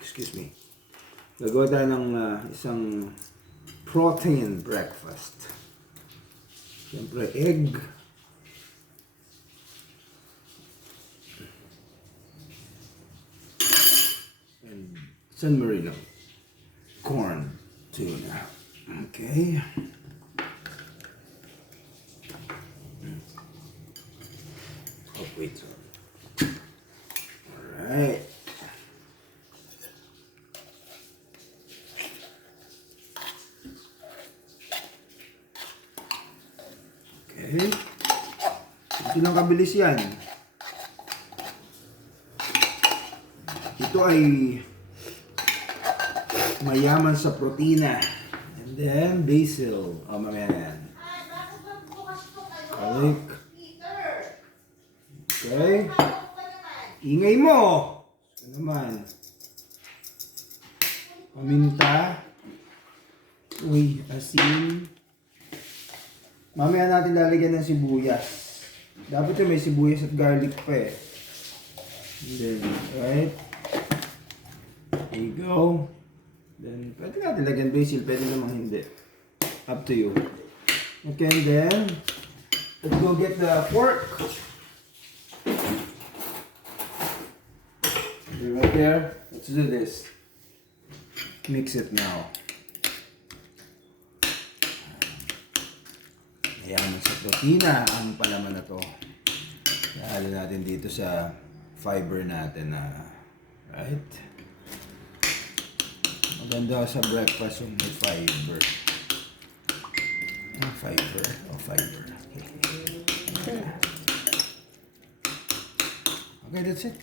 Excuse me. Gagawa tayo ng isang protein breakfast. Siyempre, egg. And San Marino. Corn tuna. Okay. Oh, wait. Alright. Okay. Ito lang kabilis yan. Ito ay mayaman sa protina. And then, basil. O, mamaya na yan. Garlic. Okay. Ingay mo! Ito naman. Paminta. Uy, asin. Mamaya natin lalagyan ng sibuyas. Dapat yung may sibuyas at garlic pa eh. And then, right? There you go. Then, pwede natin lagyan basil. Pwede namang hindi. Up to you. Okay, and then, let's go get the pork. Okay, right there. Let's do this. Mix it now. Ayan, sa protina ang palaman na to. Ihalo natin dito sa fiber natin na, right? Maganda sa breakfast yung may fiber. Fiber. Oh, fiber. Okay, that's it.